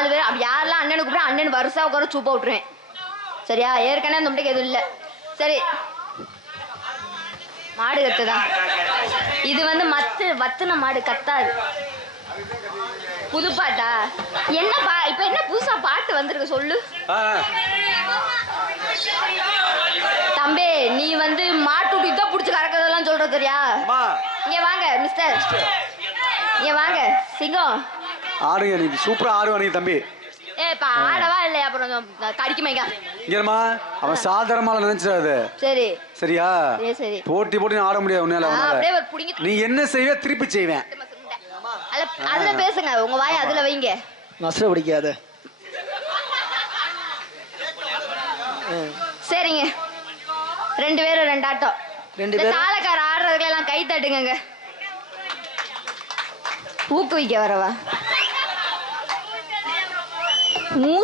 4 பேர் அப்படி யாரெல்லாம் அண்ணனுக்கு கூப்பிட அண்ணன் வருஷா உட்கார சூப்பா விட்டுருவேன். சரியா? ஏற்கனவே அந்த முட்டைக்கு எதுவும் இல்லை. சரி, மாடு கத்துதான். இது வந்து வத்துன மாடு கத்தாது. புது பாட்டா? என்ன இப்ப என்ன புதுசா பாட்டு வந்திருக்கு சொல்லு தம்பி. நீ வந்து மாட்டு இதான் புடிச்சு கறக்கிறதெல்லாம் சொல்ற தெரியா? இங்க வாங்க மிஸ்டர், இங்க வாங்க சிங்கம். ஆடுங்க, நீ சூப்பரா ஆடுவானீங்க தம்பி. இப்ப ஆடவா இல்லையா? அப்புறம் கடிக்குமேங்க. இங்கம்மா அவன் சாதாரணமால நினைச்சிடாது. சரி சரியா? சரி போட்டி போட்டி ஆட முடியாது உன்னால. நீ என்ன செய்வே திருப்பி செய்வேன். அதுல பேசுங்க, உங்க வாய் அதுல வைங்க. மசர பிடிக்காத. சரிங்க, 2 பேரும் 2 ஆட்டம். 2 பேரும் தாளக்கார ஆடுறதுக்கு எல்லாம் கை தட்டுங்க. ஊக்குவிக்க வரவா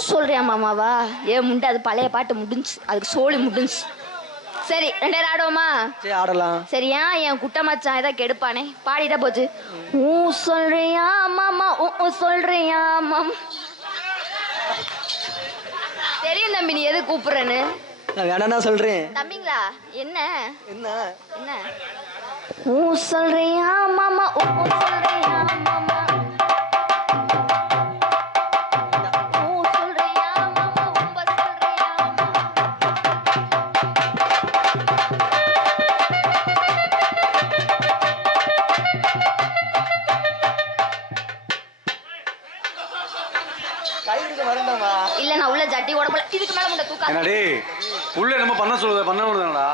சொல்றியா மாமாவா? முண்டை அது பழைய பாட்டு முடிஞ்சு, அதுக்கு சோழி முடிஞ்சு. சரி 2 பேரும் ஆடுவோமா? சரி ஆடலாம். சரியா? என் குட்ட மச்சான் ஏதா கெடுப்பானே, பாடிட்டா போச்சு. சொல்றியா மாமா, சொல்றியா மாமா. தெரியும் தம்பி நீ எது கூப்பிடுறேன்னு. நான் வேணா சொல்றேன். தம்பிங்களா என்ன என்ன என்ன சொல்றியா மாமா, சொல்றியா மாமா. இல்ல நான் உள்ள ஜட்டி ஓட போல, இதுக்கு மேல முண்டை தூக்கா. என்னடே உள்ள நம்ம பண்ண சொல்லுத பண்ண முடியாதுடா.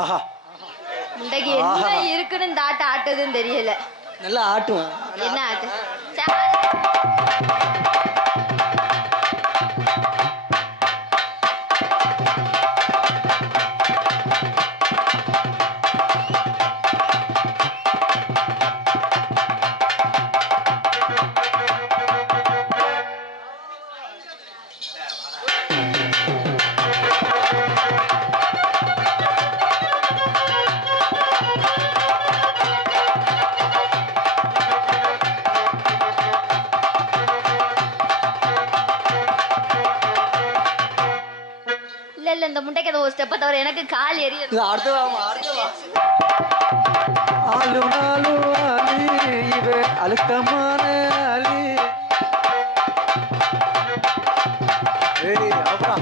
ஆஹா, முண்டைக்கு என்ன இருக்குன்னு இந்த ஆட்ட ஆட்டுதுன்னு தெரியல. நல்லா ஆட்டுவேன். என்ன ஆட்டு? இந்த முட்டைக்கு ஒரு ஸ்டெப்ப தவிர எனக்கு கால் எரியுது. அடுத்து வா. ஆலு நாலு ஆலி இவே அழுத்தமான ஆலி. ஏய் அப்பா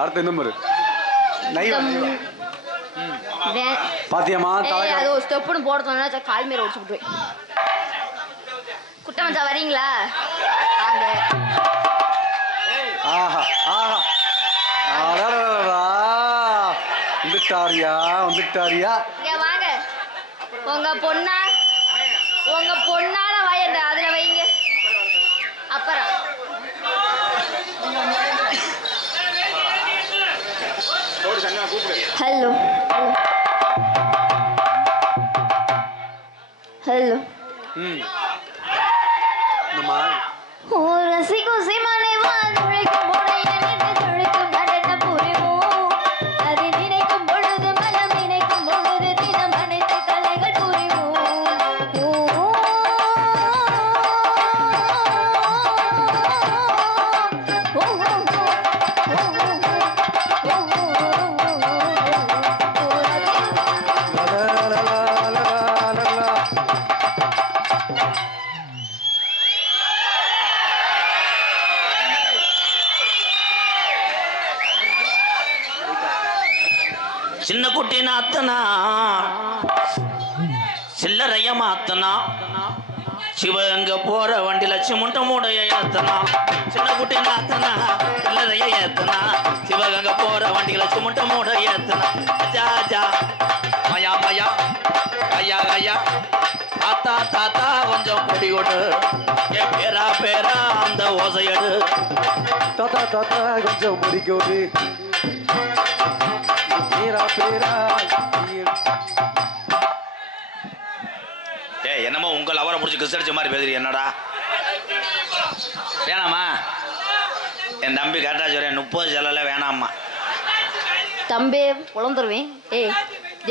அடுத்த நம்பர் பாத்தியமா? அது ஒரு ஸ்டெப்னு போடுறதுனா கால் மேல ஒடிச்சு விட்டுருவேன். குட்ட மச்சா வரீங்களா? ஆஹா ஆஹா, வந்துட்டாரியா வந்துட்டாரியா. இங்க வாங்க, உங்க பொண்ணான வயது அதுல வைங்க. அப்புறம் ஹலோ ஹலோ ரசிகோ சிமானே வாழ்க்கும் பொழுது நடன புரிவோ. அது நினைக்கும் பொழுது மனம் நினைக்கும் பொழுது தினம் அனைத்து கலைகள் புரிவோ. சின்ன குட்டி நாத்தனா சில்லறைய மாத்தனா சிவகங்க போற வண்டியில சிமுண்ட மூடைய ஏத்தனா. சின்ன குட்டி நாத்தனா சில்லறைய ஏத்தனா சிவகங்க போற வண்டியில சிமுண்ட மூட ஏத்தனா. ஜா மயா மயா ஐயா ஐயா தாத்தா தாத்தா கொஞ்சம் பொடி கொடு. தோசையடு தாத்தா தாத்தா கொஞ்சம் முடிக்கோடு பேரா பேரா ஏய் என்னமோ உங்கள் அவரை பிடிச்சி கிஸ் அடிச்ச மாதிரி பேசுறீ என்னடா வேணாமா என் தம்பி கரெக்டா சொல்றேன் 30 செலவுல வேணாம்மா தம்பி புலந்துருவேன். ஏய்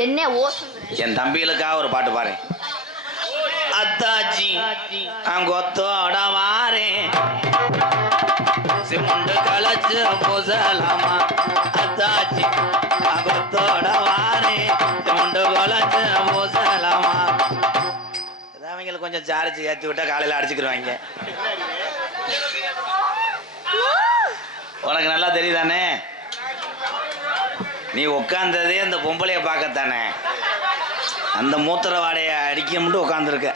என்ன ஓசுங்கிற? என் தம்பிகளுக்காக ஒரு பாட்டு பாரு. அத்தாச்சி அங்கொத்தோட வாரேன் சிமுண்டு கலச்சு பூசலாமா அத்தாச்சி அங்கொத்தோட வாரேன் சிமுண்டு கலச்சு பூசலாமா. அவங்களுக்கு கொஞ்சம் சார்ஜ் ஏற்றி விட்டா காலையில் அடிச்சுக்கிடுவாங்க. உனக்கு நல்லா தெரியுதானே? நீ உட்காந்ததே அந்த பொம்பளைய பார்க்கத்தானே, அந்த மூத்திர வாடையை அடிக்க மட்டும் உட்காந்துருக்க.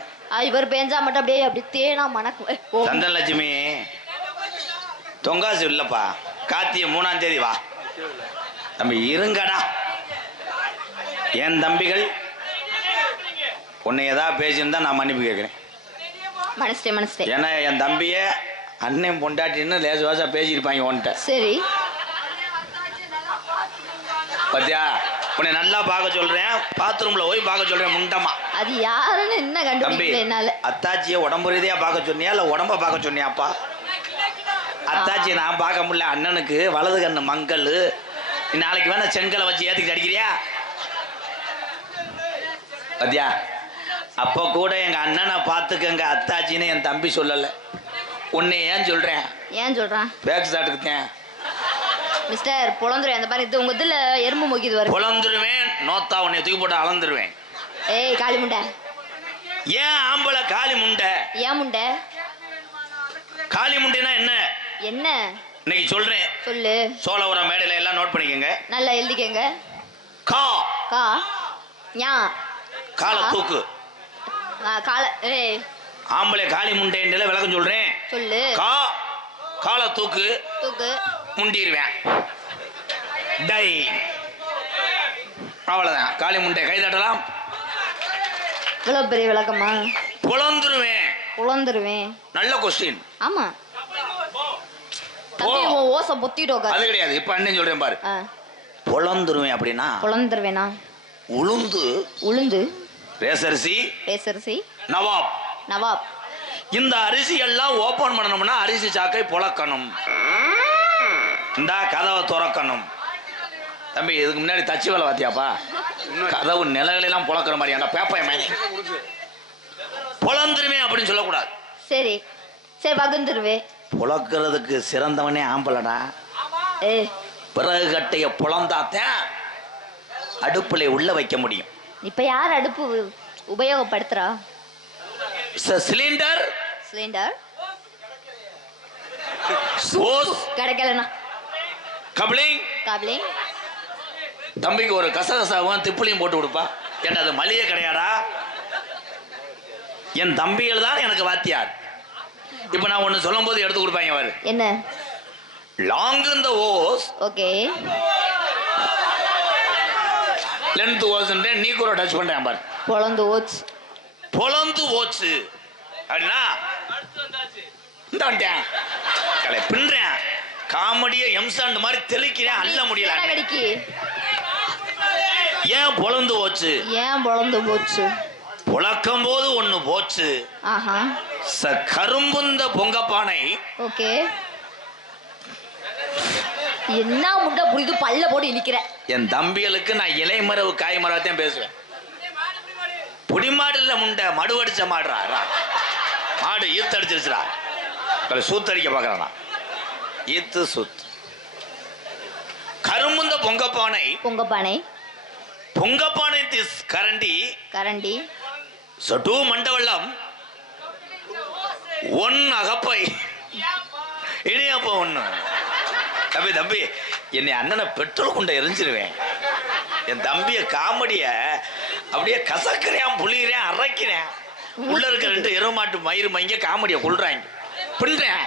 இவர் பேஞ்சா மட்டும் அப்படியே அப்படி தேனா மணக்கு. சந்தனலட்சுமி தொங்காசு இல்லப்பா, கார்த்திகை 3ஆம் தேதி வா. தம்பி இருங்கடா. என் தம்பிகள் உன்னை ஏதாவது பேசியிருந்தா நான் மன்னிப்பு கேட்கிறேன். மனசிட்டே ஏன்னா என் தம்பிய அண்ணன் பொண்டாட்டின்னு லேச வாசா பேசியிருப்பாங்க உன்கிட்ட. சரி பத்தியா, உன்னை நல்லா பார்க்க சொல்றேன், பாத்ரூம்ல போய் பார்க்க சொல்றேன் முண்டமா. அது யாருன்னு என்ன கண்டுபிடிக்கல என்னால. அத்தாச்சியை உடம்பு ரீதியா பார்க்க சொன்னியா இல்ல உடம்ப பார்க்க சொன்னியாப்பா? அத்தாச்சியை நான் பார்க்க முடியல, அண்ணனுக்கு வலது கண்ணு மங்கள். நாளைக்கு வேணா செங்கலை வச்சு ஏத்திக்கிட்டு அடிக்கிறியா? பத்தியா, அப்ப கூட எங்க அண்ணனை பார்த்துக்கங்க அத்தாச்சின்னு என் தம்பி சொல்லல. உன்னை ஏன் சொல்றேன்? ஏன் சொல்றான்? பேக் சாட்டுக்குத்தேன் மிஸ்டர் பொலந்துருவேன். அந்த பாரு, இது உங்க இதுல எறும்பு மொக்கிது வரும். பொலந்துருவேன் நோத்தா, உன்னை தூக்கி போட்டு அளந்துருவேன். ஏய் காளி முண்டை. ஏன் ஆம்பளை காளி முண்டை? ஏன் முண்டை? காளி முண்டைனா என்ன? என்ன இன்னைக்கு சொல்றேன், சொல்லு. சோழபுரம் மேடையில எல்லாம் நோட் பண்ணிக்கங்க. நல்லா எழுதிக்கங்க. கா கா ஞா கால தூக்கு. கால ஏய் ஆம்பளை காளி முண்டைன்றல விளக்கம் சொல்றேன். சொல்லு. கா கால தூக்கு தூக்கு முண்டிடுவேன். டை அவ்வளவுதான். காளி முண்டை கை தட்டலாம். இவ்வளவு பெரிய விளக்கமா? புலந்துருவேன். புலந்துருவேன். நல்ல கொஸ்டின். ஆமா தம்பி, உன் ஓசை பொத்திட்டோம். அது கிடையாது, இப்ப அண்ணன் சொல்றேன் பாரு. புலந்துருவேன் அப்படின்னா புலந்துருவேனா? உளுந்து உளுந்து ரேசரிசி ரேசரிசி நவாப். நவாப். இந்த அரிசி எல்லாம் ஓபன் பண்ணணும்னா அரிசி சாக்கை புழக்கணும். இந்த கதவை துறக்கணும். தம்பி இதுக்கு முன்னாடி தச்சு வேலை பார்த்தியாப்பா? கதவு நிலைகளெல்லாம் புழக்கிற மாதிரி அந்த பேப்பை புலந்துருமே அப்படின்னு சொல்லக்கூடாது. சரி சரி வகுந்துருவே. புழக்கிறதுக்கு சிறந்தவனே ஆம்பளடா. பிறகு கட்டைய புலந்தாத்தான் அடுப்புல உள்ள வைக்க முடியும். இப்ப யார் அடுப்பு உபயோகப்படுத்துறா? சிலிண்டர் சிலிண்டர் கிடைக்கலனா கப்ளிங். கப்ளிங். தம்பிக்கு ஒரு கசகசாவும் திப்புளியும் போட்டு கொடுப்பா. ஏன்னா அது மளிகை கிடையாடா. என் தம்பிகள் தான் எனக்கு வாத்தியார். இப்ப நான் ஒண்ணு சொல்லும் போது எடுத்து கொடுப்பாங்க பாரு. என்ன? லாங் இந்த ஓஸ். ஓகே. லென்த் ஓஸ் நீ கூட டச் பண்றேன் பாரு. பொலந்து ஓட்ஸ். பொலந்து ஓட்ஸ் அப்படின்னா இந்த வந்துட்டேன் கலை பின்றேன். காமெடியை எம்சாண்ட் மாதிரி தெளிக்கிறேன். அல்ல முடியல. ஏன் பொலந்து போச்சு? ஏன் பொலந்து போச்சு? புழக்கும் போது ஒண்ணு போச்சு. ஆஹா. கரும்புந்த பொங்கப்பானை. ஓகே. என்ன முண்டை புரியுது பல்ல போட்டு இழிக்கிற. என் தம்பிகளுக்கு நான் இலைமரவு காய் மரத்தையும் பேசுவேன். புடிமாடு இல்ல முண்டை, மடுவடிச்ச மாடுறா. மாடு ஈர்த்தடிச்சிருச்சுடா. சூத்தடிக்க பாக்குறானா? ஈத்து சூத்து. கரும்புந்த பொங்கப்பானை. பொங்கப்பானை. பொங்கப்பானை திஸ் கரண்டி. கரண்டி. சட்டு மண்டவெள்ளம். ஒன் அகப்பை இனியப்ப ஒண்ணு. தம்பி தம்பி என்னை அண்ணனை பெட்ரோல் கொண்ட எரிஞ்சிருவேன். என் தம்பிய காமெடிய அப்படியே கசக்கிறேன், புளிகிறேன், அரைக்கிறேன். உள்ள இருக்க 2 எருமாட்டு மயிறு மங்க காமெடியை கொள்றாங்க. பின்றேன்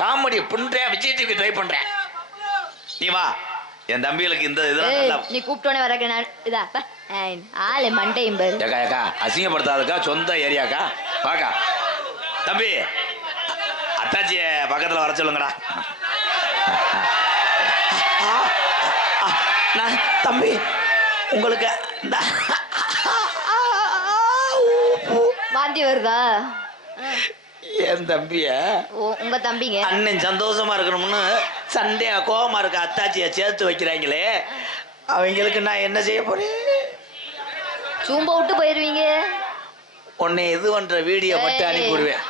காமெடியை பின்றேன். விஜய் டிவி ட்ரை பண்றேன். நீ வா என் தம்பிகளுக்கு இந்த இதெல்லாம் நீ கூப்பிட்டோனே வரக்க இதா ஆளு மண்டையும் பாரு. ஏக்கா ஏக்கா அசிங்கப்படுத்தாதுக்கா, சொந்த ஏரியாக்கா. வாக்கா தம்பி அத்தாச்சிய பக்கத்துல வர சொல்லுங்கடா. நான் தம்பி உங்களுக்கு வாந்தி வருதா? என் தம்பிய உங்க தம்பிங்க அண்ணன் சந்தோஷமா இருக்கணும்னு சண்டையா கோபமா இருக்க அத்தாச்சிய சேர்த்து வைக்கிறாங்களே, அவங்களுக்கு நான் என்ன செய்ய போறேன்? சூம்ப விட்டு போயிருவீங்க. உன்னை இது பண்ற வீடியோ மட்டும் அனுப்பிவிடுவேன்.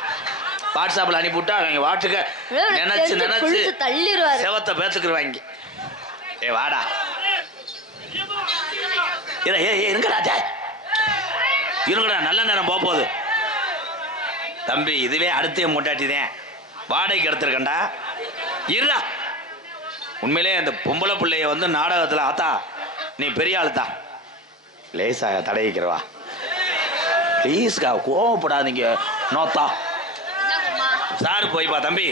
வாட்ஸ்அப்ல அனுப்பிவிட்டா அவங்க வாட்டுக்க நினைச்சு தள்ளிடுவாரு. செவத்தை பேத்துக்குருவாங்க. ஏ வாடா இருங்கடா, நல்ல நேரம் போகுது தம்பி. இதுவே அடுத்த மூட்டாட்டிதான் வாடகைக்கு எடுத்திருக்கண்டா. இருடா, உண்மையிலே அந்த பொம்பளை பிள்ளைய வந்து நாடகத்துல ஆத்தா நீ பெரிய ஆளுத்தா லேசா தடைக்கிறவா ப்ளீஸ்கா, கோவப்படாதீங்க நோத்தா. சார் போய்ப்பா தம்பி.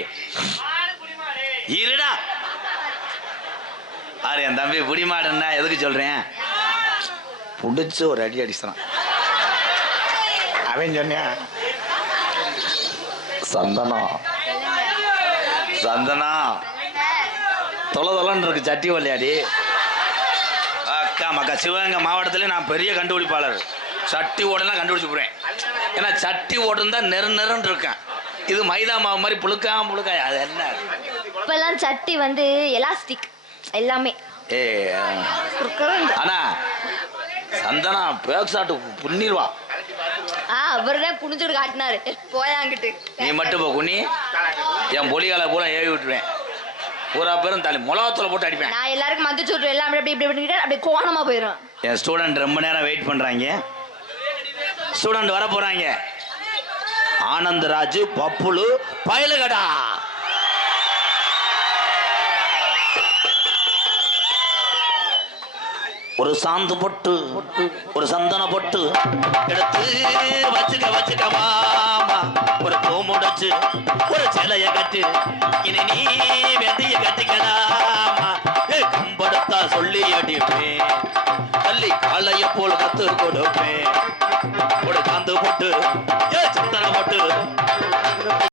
இருடா, ஆறு என் தம்பி புடிமாடுன்னா எதுக்கு சொல்றேன்? புடிச்சு ஒரு அடி அடிச்சான். அவன் சொன்னான், சந்தனா சந்தனா தொலைன்னு இருக்கு சட்டி விளையாடி. அக்கா மக்கா சிவகங்கை மாவட்டத்திலே நான் பெரிய கண்டுபிடிப்பாளர். சட்டி ஓடலாம் கண்டுபிடிச்சு போறேன். ஏன்னா சட்டி ஓடுன்னு தான் நெருன்னு இருக்கேன். இது மைதா மாவு மாதிரி புழுக்கா அது என்ன? இப்பெல்லாம் சட்டி வந்து எலாஸ்டிக் எல்லாமே. ஏ ஆனா சந்தனா பேக்ஸாட்டு புண்ணிடுவா. அவர்தான் குனிஞ்சுட்டு காட்டினாரு. போயாங்கிட்டு நீ மட்டும் போ குனி, என் பொலிகால பூரா ஏவி விட்டுருவேன். பூரா பேரும் தலை மிளகாத்தூளை போட்டு அடிப்பேன். நான் எல்லாருக்கும் மந்திச்சு விட்டுருவேன். எல்லாம் அப்படி இப்படி இப்படி அப்படியே கோணமா போயிடும். என் ஸ்டூடெண்ட் ரொம்ப நேரம் வெயிட் பண்றாங்க. ஸ்டூடெண்ட் வர போறாங்க. ஆனந்தராஜ் பப்புலு பயலுகடா. ஒரு சாந்து பொட்டு ஒரு சந்தன பொட்டு எடுத்து வச்சுக்க மாமா. ஒரு பூ முடைச்சு ஒரு சிலைய கட்டு இனி நீ வெந்தைய கட்டிக்கலாமா. கம்படுத்தா சொல்லி அடிப்பேன், தள்ளி காலைய போல் கத்து கொடுப்பேன். ஒரு சாந்து பொட்டு சந்தன பொட்டு